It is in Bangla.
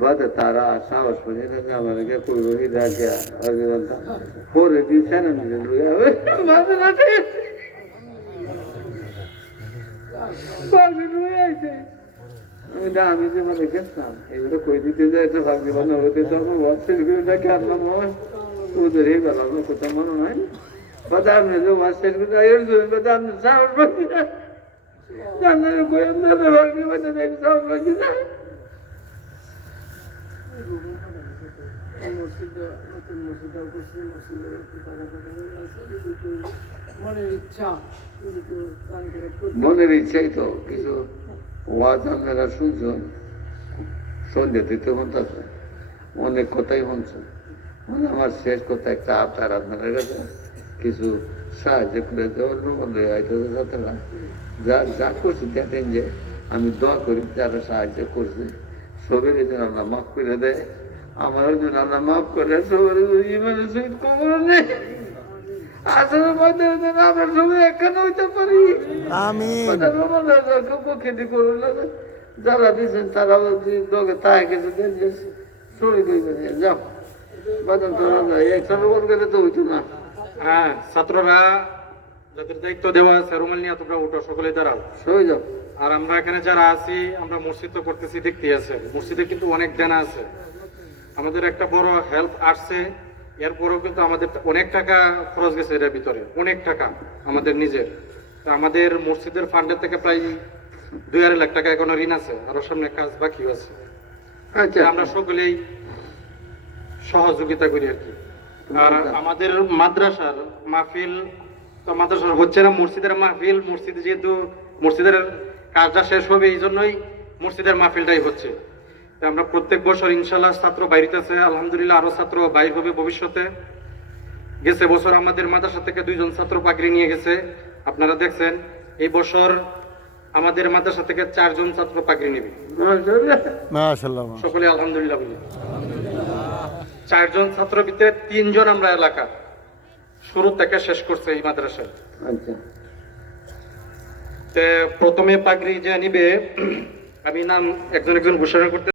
বাদে তারা সাহস করে আমাকে করবো হিদাকে পরে দিচ্ছে না আমি যে মানে গেছিলাম এগুলো কই দিতে যাই একটা ভাগ্য বানো হতে তখন ওয়াশের গুলোটাকে আনলাম ওদের এই বেলা কোথাও মনে হয় বাদা আপনি যে ওয়াশের গুলো এর জন্য বাদা আপনি সাহস পাচ্ছি না জানার কই আপনাদের ভাগ্য বানো সাহস পাচ্ছি না মনের ইচ্ছাই তো কিছু ওয়াজ আপনারা শুনছেন সন্ধ্যে দিতে হচ্ছে অনেক কথাই শুনছেন মানে আমার শেষ কথা একটা আপনার আপনাদের কাছে কিছু সাহায্য করে দেওয়ার মধ্যে যাতে না যা যা করছি দেখেন যে আমি দোয়া করি যারা সাহায্য করছে সবের জন্য আল্লাহ মাফ করে দেয় আমার জন্য আল্লাহ মাফ করে সবের ইমানের সহিত কবর নেই আসলে মধ্যে আমরা সবাই একখানে হইতে পারি খেতে করুন যারা দিয়েছেন তারা তাই কিছু দেন শুনে যাও বাজার একসাথে বল গেলে তো হইতো না হ্যাঁ ছাত্ররা যাদের দায়িত্ব দেওয়া আছে রুমাল নিয়ে তোমরা উঠো সকলে দাঁড়াও সরে যাও আর আমরা এখানে যারা আছি আমরা মসজিদ তো করতেছি দেখতে আছে মসজিদে কিন্তু অনেক দেনা আছে আমাদের একটা বড় হেল্প আসছে এরপরেও কিন্তু আমাদের অনেক টাকা খরচ গেছে এর ভিতরে অনেক টাকা আমাদের নিজের তা আমাদের মসজিদের ফান্ডের থেকে প্রায় 2-2.5 লাখ টাকা এখনো ঋণ আছে আরো সামনে কাজ বাকি আছে আচ্ছা আমরা সকলেই সহযোগিতা করি আর কি আর আমাদের মাদ্রাসার মাহফিল তো মাদ্রাসার হচ্ছে না মসজিদের মাহফিল মসজিদে যেহেতু মসজিদের কাজটা শেষ হবে এই জন্যই মসজিদের মাহফিলটাই হচ্ছে আমরা প্রত্যেক বছর ইনশাল্লাহ ছাত্র বাইরেতেছে আলহামদুলিল্লাহ আরো ছাত্র বাইর হবে ভবিষ্যতে গেছে বছর আমাদের মাদ্রাসা থেকে 2 জন ছাত্র পাগড়ি নিয়ে গেছে আপনারা দেখছেন এই বছর আমাদের মাদ্রাসা থেকে 4 জন ছাত্র পাগড়ি নেবে মাশাআল্লাহ সকলে আলহামদুলিল্লাহ বলি 4 জন ছাত্র ভিতরে 3 জন আমরা এলাকা শুরু থেকে শেষ করছে এই মাদ্রাসায় আচ্ছা প্রথমে পাগড়ি যে নিবে আমি নাম একজন ঘোষণা করতে